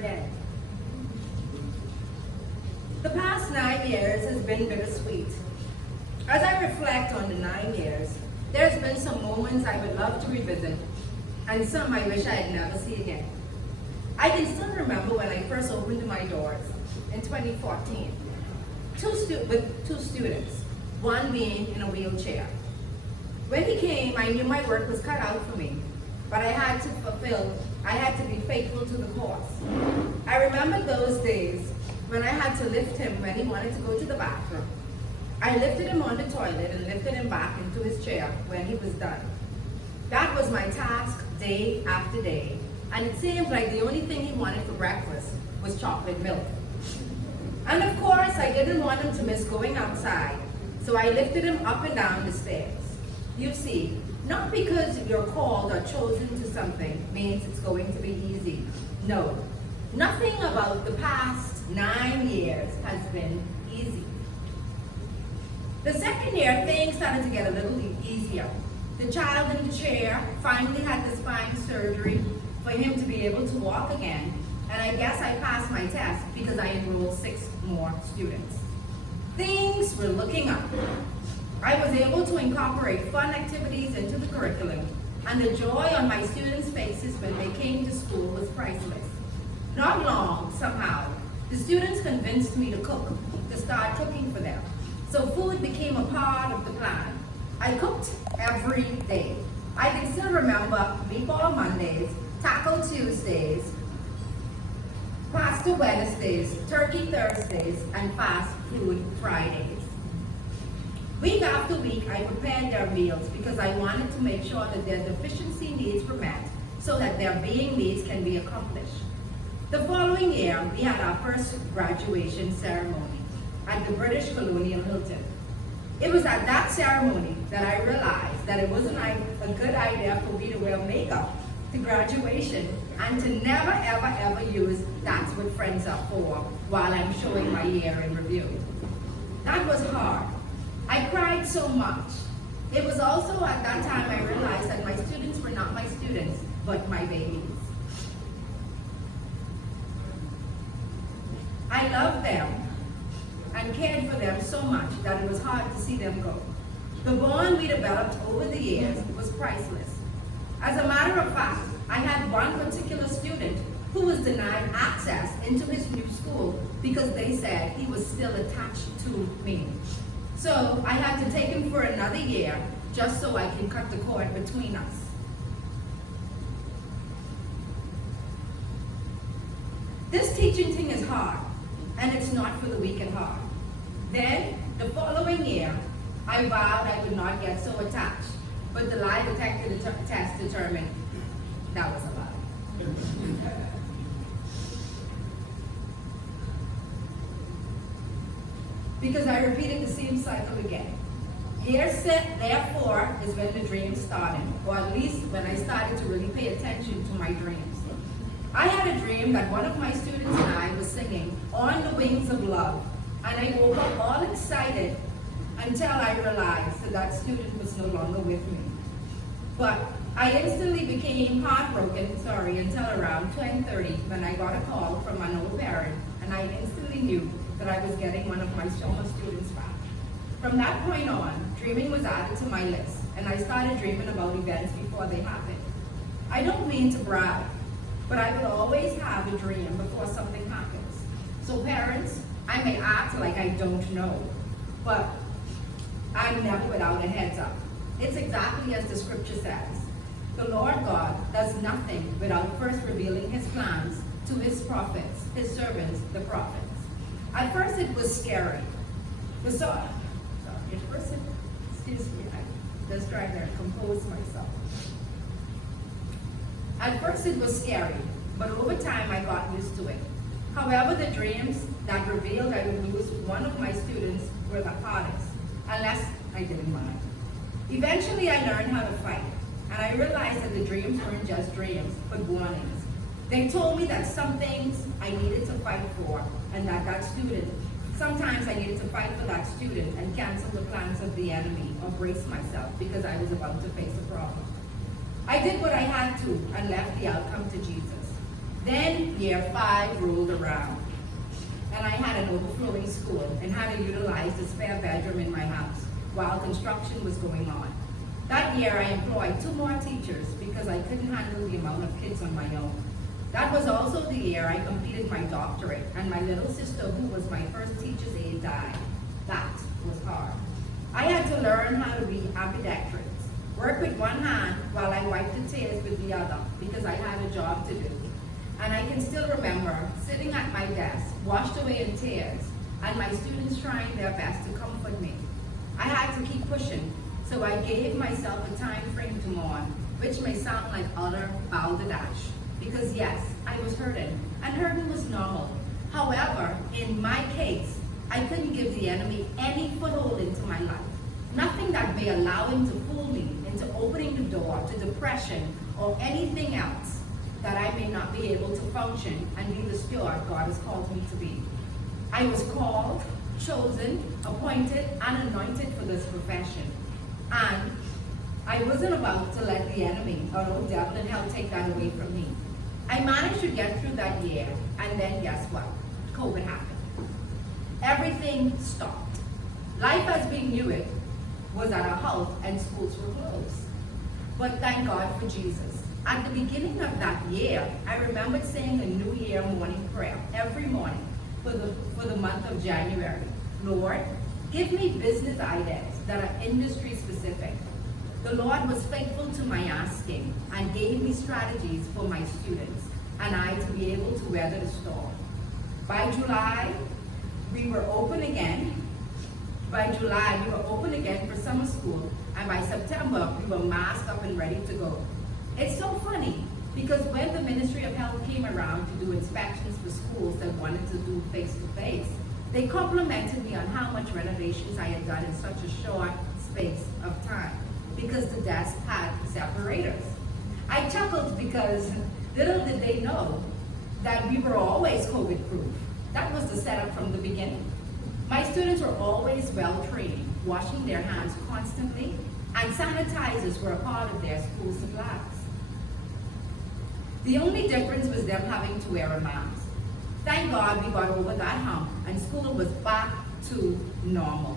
again. The past 9 years has been bittersweet. As I reflect on the 9 years, there's been some moments I would love to revisit, and some I wish I'd never see again. I can still remember when I first opened my doors in 2014, with two students, one being in a wheelchair. When he came, I knew my work was cut out for me, but I had to be faithful to the course. I remember those days when I had to lift him when he wanted to go to the bathroom. I lifted him on the toilet and lifted him back into his chair when he was done. That was my task day after day, and it seemed like the only thing he wanted for breakfast was chocolate milk. And of course, I didn't want him to miss going outside, so I lifted him up and down the stairs. You see, not because you're called or chosen to something means it's going to be easy. No, nothing about the past 9 years has been easy. The second year, things started to get a little easier. The child in the chair finally had the spine surgery for him to be able to walk again, and I guess I passed my test because I enrolled 6 more students. Things were looking up. I was able to incorporate fun activities into the curriculum, and the joy on my students' faces when they came to school was priceless. Not long, somehow, the students convinced me to start cooking for them. So food became a part of the plan. I cooked every day. I can still remember meatball Mondays, taco Tuesdays, pasta Wednesdays, turkey Thursdays, and fast food Fridays. Week after week, I prepared their meals because I wanted to make sure that their deficiency needs were met so that their being needs can be accomplished. The following year, we had our first graduation ceremony at the British Colonial Hilton. It was at that ceremony that I realized that it wasn't a good idea for me to wear makeup to graduation and to never, ever, ever use "that's what friends are for" while I'm showing my year in review. That was hard. I cried so much. It was also at that time I realized that my students were not my students, but my babies. I loved them and cared for them so much that it was hard to see them go. The bond we developed over the years was priceless. As a matter of fact, I had one particular student who was denied access into his new school because they said he was still attached to me. So I had to take him for another year just so I can cut the cord between us. This teaching thing is hard, and it's not for the weak at heart. Then, the following year, I vowed I would not get so attached, but the lie detector test determined that was a lie. Because I repeated the same cycle again. Here, set, therefore, is when the dream started, or at least when I started to really pay attention to my dreams. I had a dream that one of my students and I was singing "On the Wings of Love," and I woke up all excited until I realized that that student was no longer with me. But I instantly became heartbroken, until around 10:30 when I got a call from an old parent, and I instantly knew that I was getting one of my former students back. From that point on, dreaming was added to my list, and I started dreaming about events before they happened. I don't mean to brag, but I will always have a dream before something happens. So parents, I may act like I don't know, but I'm never without a heads up. It's exactly as the scripture says. The Lord God does nothing without first revealing his plans to his prophets, his servants, the prophets. At first it was scary. Excuse me, I just trying to compose myself. At first it was scary, but over time I got used to it. However, the dreams that revealed I would lose one of my students were the hardest, unless I didn't mind. Eventually I learned how to fight, and I realized that the dreams weren't just dreams, but warnings. They told me that some things I needed to fight for, and that student, sometimes I needed to fight for that student and cancel the plans of the enemy or brace myself because I was about to face a problem. I did what I had to and left the outcome to Jesus. Then year 5 rolled around, and I had an overflowing school and had to utilize the spare bedroom in my house while construction was going on. That year I employed 2 more teachers because I couldn't handle the amount of kids on my own. That was also the year I completed my doctorate, and my little sister, who was my first teacher's aide, died. That was hard. I had to learn how to be ambidextrous, work with one hand while I wiped the tears with the other because I had a job to do. And I can still remember sitting at my desk, washed away in tears, and my students trying their best to comfort me. I had to keep pushing, so I gave myself a time frame to mourn, which may sound like utter balderdash, because yes, I was hurting, and hurting was normal. However, in my case, I couldn't give the enemy any foothold into my life. Nothing that may allow him to fool me into opening the door to depression or anything else that I may not be able to function and be the steward God has called me to be. I was called, chosen, appointed, and anointed for this profession. And I wasn't about to let the enemy or old devil in hell take that away from me. I managed to get through that year, and then guess what? COVID happened. Everything stopped. Life as we knew it was at a halt and schools were closed. But thank God for Jesus. At the beginning of that year, I remembered saying a New Year morning prayer every morning for the month of January. Lord, give me business ideas that are industry specific. The Lord was faithful to my asking and gave me strategies for my students and I to be able to weather the storm. By July, we were open again. For summer school, and by September, we were masked up and ready to go. It's so funny, because when the Ministry of Health came around to do inspections for schools that wanted to do face-to-face, they complimented me on how much renovations I had done in such a short space of time, because the desks had separators. I chuckled because little did they know that we were always COVID-proof. That was the setup from the beginning. My students were always well-trained, washing their hands constantly, and sanitizers were a part of their school supplies. The only difference was them having to wear a mask. Thank God we got over that hump and school was back to normal.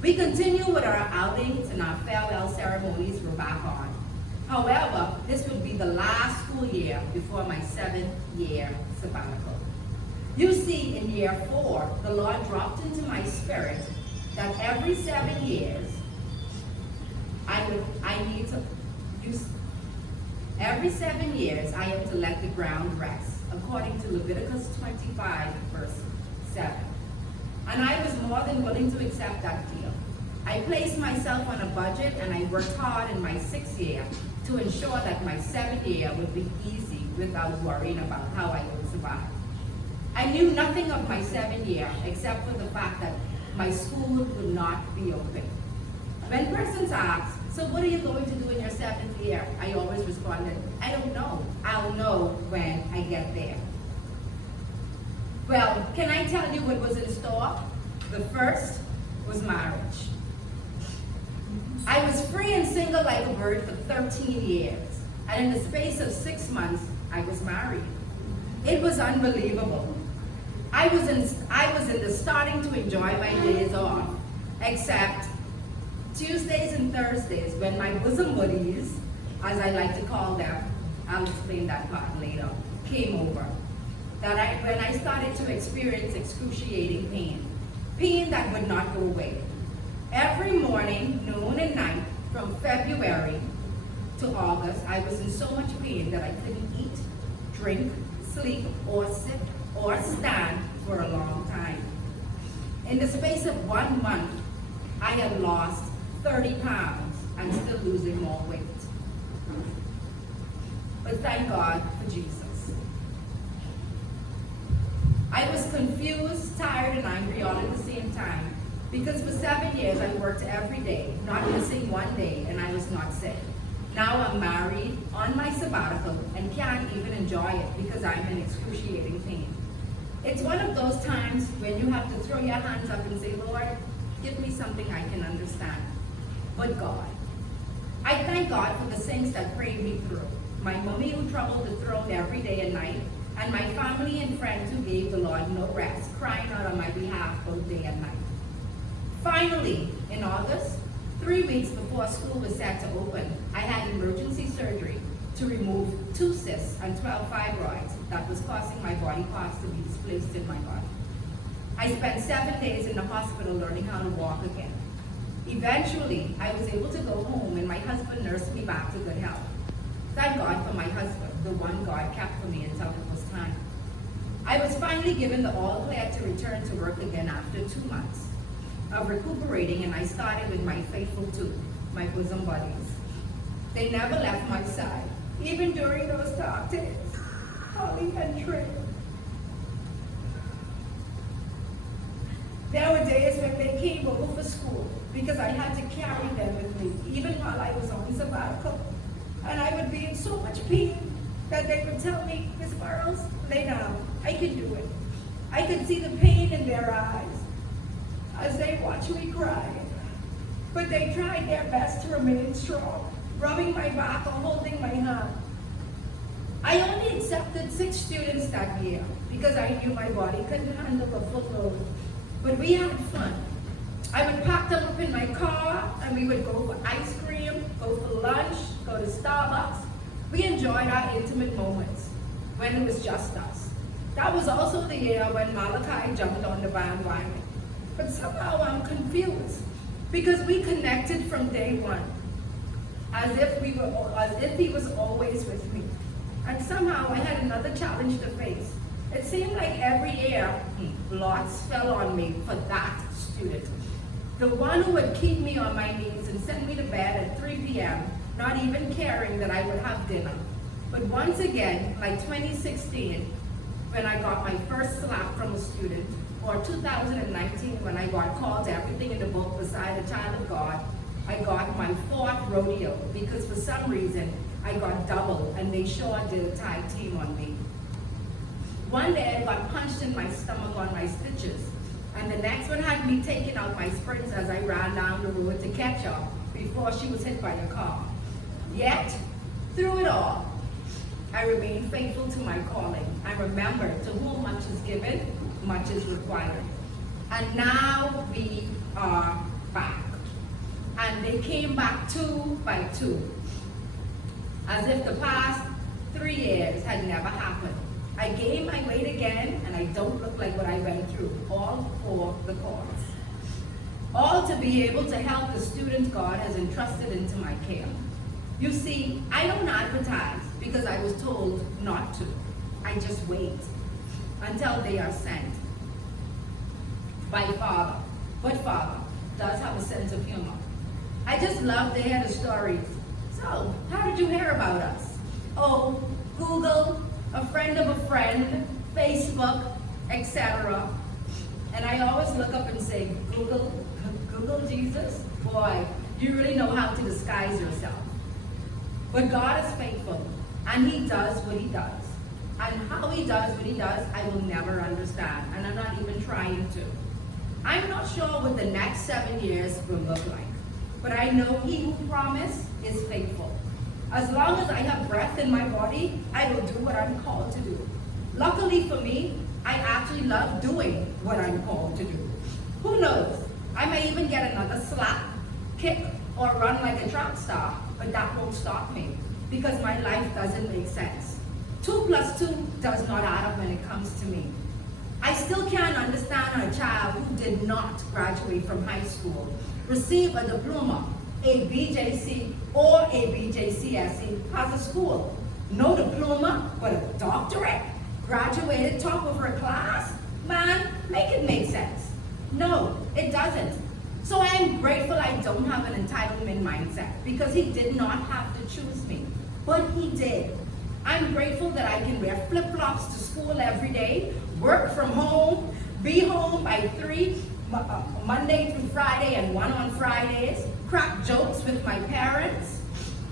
We continue with our outings and our farewell ceremonies were back on. However, this would be the last school year before my 7-year sabbatical. You see, in year 4, the Lord dropped into my spirit that every 7 years, every 7 years I am to let the ground rest, according to Leviticus 25, verse 7. And I was more than willing to accept that deal. I placed myself on a budget and I worked hard in my 6th year to ensure that my 7th year would be easy without worrying about how I would survive. I knew nothing of my 7th year except for the fact that my school would not be open. When persons ask, so what are you going to do in your 7th year? I always responded, I don't know. I'll know when I get there. Well, can I tell you what was in store? The first was marriage. I was free and single like a bird for 13 years. And in the space of 6 months, I was married. It was unbelievable. I was in the starting to enjoy my days off, except Tuesdays and Thursdays when my bosom buddies, as I like to call them, I'll explain that part later, came over. When I started to experience excruciating pain that would not go away. Every morning, noon and night, from February to August, I was in so much pain that I couldn't eat, drink, sleep, or sit, or stand for a long time. In the space of 1 month, I had lost 30 pounds and still losing more weight. But thank God for Jesus. I was confused, tired, and angry all at the same time because for 7 years I worked every day, not missing one day, and I was not sick. Now I'm married, on my sabbatical, and can't even enjoy it because I'm in excruciating pain. It's one of those times when you have to throw your hands up and say, Lord, give me something I can understand. But God. I thank God for the saints that prayed me through. my mommy who troubled the throne every day and night, and my family and friends who gave the Lord no rest, crying out on my behalf both day and night. Finally, in August, 3 weeks before school was set to open, I had emergency surgery to remove 2 cysts and 12 fibroids that was causing my body parts to be displaced in my body. I spent 7 days in the hospital learning how to walk again. Eventually, I was able to go home and my husband nursed me back to good health. Thank God for my husband, the one God kept for me until it was time. I was finally given the all clear to return to work again after 2 months of recuperating, and I started with my faithful two, my bosom buddies. They never left my side, even during those dark days. Holly and Trey. There were days when they came over for school because I had to carry them with me, even while I was on sabbatical. And I would be in so much pain that they would tell me, Miss Burrows, lay down, I can do it. I could see the pain in their eyes as they watched me cry. But they tried their best to remain strong, rubbing my back or holding my hand. I only accepted 6 students that year because I knew my body couldn't handle a full load. But we had fun. I would pack them up in my car and we would go for ice cream, go for lunch, go to Starbucks. We enjoyed our intimate moments when it was just us. That was also the year when Malachi jumped on the bandwagon. But somehow I'm confused because we connected from day one, as if he was always with me. And somehow I had another challenge to face. It seemed like every year, lots fell on me for that student. The one who would keep me on my knees and send me to bed at 3 p.m., not even caring that I would have dinner. But once again, like 2016, when I got my first slap from a student, or 2019, when I got called to everything in the book beside a child of God, I got my 4th rodeo because for some reason, I got double and they sure did a tag team on me. One day I got punched in my stomach on my stitches, and the next one had me taking out my springs as I ran down the road to catch her before she was hit by a car. Yet, through it all, I remained faithful to my calling. I remembered to whom much is given, much is required. And now we are back. And they came back 2 by 2, as if the past 3 years had never happened. I gained my weight again, and I don't look like what I went through, all for the cause. All to be able to help the students God has entrusted into my care. You see, I don't advertise because I was told not to. I just wait until they are sent by Father. But Father does have a sense of humor. I just love to hear the stories. So, how did you hear about us? Oh, Google, a friend of a friend, Facebook, etc. And I always look up and say, Google Jesus? Boy, you really know how to disguise yourself. But God is faithful, and He does what He does. And how He does what He does, I will never understand, and I'm not even trying to. I'm not sure what the next 7 years will look like, but I know He who promised is faithful. As long as I have breath in my body, I will do what I'm called to do. Luckily for me, I actually love doing what I'm called to do. Who knows? I may even get another slap, kick, or run like a track star, but that won't stop me because my life doesn't make sense. 2 + 2 does not add up when it comes to me. I still can't understand a child who did not graduate from high school, receive a diploma, a BJC, or a BJCSE as a school. No diploma, but a doctorate, graduated top of her class. Man, make it make sense. No, it doesn't. So I am grateful I don't have an entitlement mindset because He did not have to choose me, but He did. I'm grateful that I can wear flip-flops to school every day, work from home, be home by 3, Monday through Friday and 1 on Fridays, crack jokes with my parents,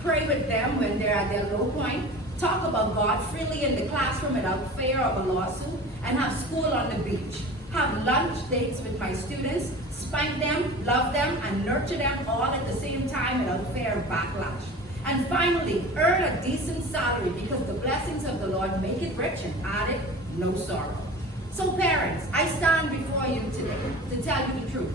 pray with them when they're at their low point, talk about God freely in the classroom without fear of a lawsuit, and have school on the beach. Have lunch dates with my students, spank them, love them, and nurture them all at the same time without fear of backlash. And finally, earn a decent salary because the blessings of the Lord make it rich and add it no sorrow. So parents, I stand before you today to tell you the truth.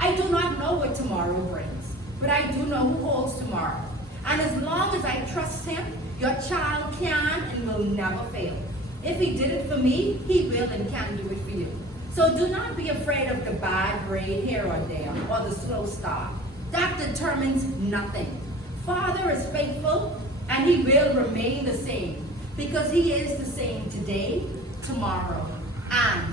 I do not know what tomorrow brings, but I do know who holds tomorrow. And as long as I trust him, your child can and will never fail. If he did it for me, he will and can do it for you. So do not be afraid of the bad grade here or there or the slow start. That determines nothing. Father is faithful and he will remain the same because he is the same today, tomorrow, and